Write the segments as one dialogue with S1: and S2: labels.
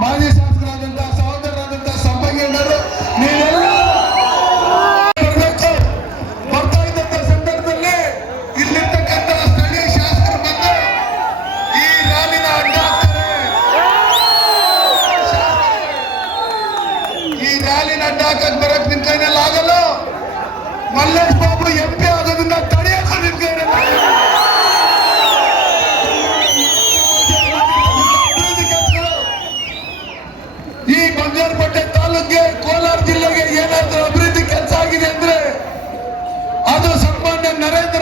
S1: ಮಾಜಿ ಶಾಸಕರಾದಂತಹ ಸಹೋದರರಾದಂತಹ ಸಂಪಂಗಿ ಅಣ್ಣರು ನೀವೆಲ್ಲ. ಬರ್ತಾ ಇದ್ದಂತ ಸಂದರ್ಭದಲ್ಲಿ ಸ್ಥಳೀಯ ಶಾಸಕರು ಬಂದು ಈ ರ್ಯಾಲಿನ ಅಡ್ಡ ಹಾಕ್ತಾರೆ ಈ ರ್ಯಾಲಿನ ಅಡ್ಡ ಹಾಕಕ್ ಬರಕ್ ನಿಮ್ ಕೈನಲ್ಲಿ ಆಗಲ್ಲ ಮಲ್ಲೇಶ್ ಈ ಬಂಗಾರಪೇಟೆ ತಾಲೂಕಿಗೆ ಕೋಲಾರ ಜಿಲ್ಲೆಗೆ ಏನಾದ್ರೂ ಅಭಿವೃದ್ಧಿ ಕೆಲಸ ಆಗಿದೆ ಅಂದ್ರೆ ಅದು ಸನ್ಮಾನ್ಯ ನರೇಂದ್ರ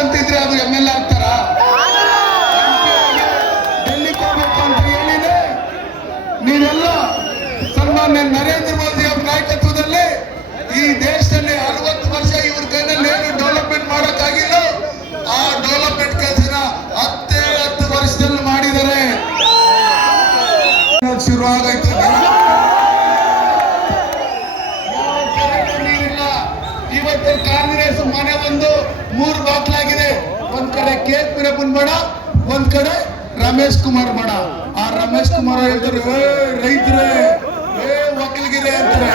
S1: ಹೋಗ್ಬೇಕಂತಿದ್ರೆ ಅದು ಎಂ ಎಲ್ ಅಂತ ಹೇಳಿದೆ. ನೀವೆಲ್ಲ ಸನ್ಮಾನ್ಯ ನರೇಂದ್ರ ಮೋದಿ ಅವರ ನಾಯಕತ್ವದಲ್ಲಿ ಈ ದೇಶದಲ್ಲಿ ಅರವತ್ತು ವರ್ಷ ಇವ್ರ ಕೈನಲ್ಲಿ ಏನು ಡೆವಲಪ್ಮೆಂಟ್ ಮಾಡೋಕ್ಕಾಗಿಲ್ಲ. ಆ ಡೆವಲಪ್ಮೆಂಟ್ ಕೆಲಸನ ಹತ್ತೇ ಹತ್ತು ವರ್ಷದಲ್ಲಿ ಮಾಡಿದ್ದಾರೆ. ಶುರು ಆಗೈತು ಇವತ್ತು ಕಾಂಗ್ರೆಸ್ ಮನೆ ಬಂದು ಮೂರು ಬಾಕ್ಲಾಗಿದೆ ಒಂದ್ ಕಡೆ ಕೆ ವೀರಪ್ಪನ್ ಬಡ, ಒಂದ್ ಕಡೆ ರಮೇಶ್ ಕುಮಾರ್ ಬಡ. ಆ ರಮೇಶ್ ಕುಮಾರ್ ಹೇಳ್ತಾರೆ, ಏ ರೈತರೇ, ಏ ಒಕ್ಕಲಿಗಿರೆ ಅಂತಾರೆ.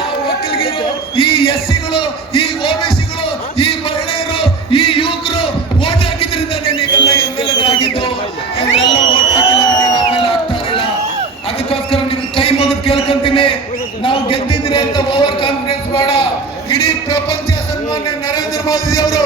S1: ಆ ಒಕ್ಕಲಿಗರು ಈ ಎಸ್ ಸಿಗಳು ಈ ಓಬಿಸಿಗಳು, ಈ ಮಹಿಳೆಯರು, ಈ ಯುವಕರು ಓಟ್ ಹಾಕಿದ್ರಿಂದ ನೀವೆಲ್ಲ ಎಂ ಎಲ್ ಆಗಿದ್ದು. ಇವರೆಲ್ಲ ಓಟ್ ಹಾಕಿಲ್ಲ ಆಗ್ತಾ ಇರಲಿಲ್ಲ ಅದಕ್ಕೋಸ್ಕರ ನಿಮ್ ಕೈ ಮೊದಲು ಕೇಳ್ಕೊಂತೀನಿ. ನಾವು ಗೆದ್ದಿದ್ರೆ ಅಂತ ಓವರ್ ಕಾನ್ಫಿಡೆನ್ಸ್ ಬೇಡ. ಇಡೀ ಪ್ರಪಂಚ ಸನ್ಮಾನ್ಯ మోసేది ఎవరు?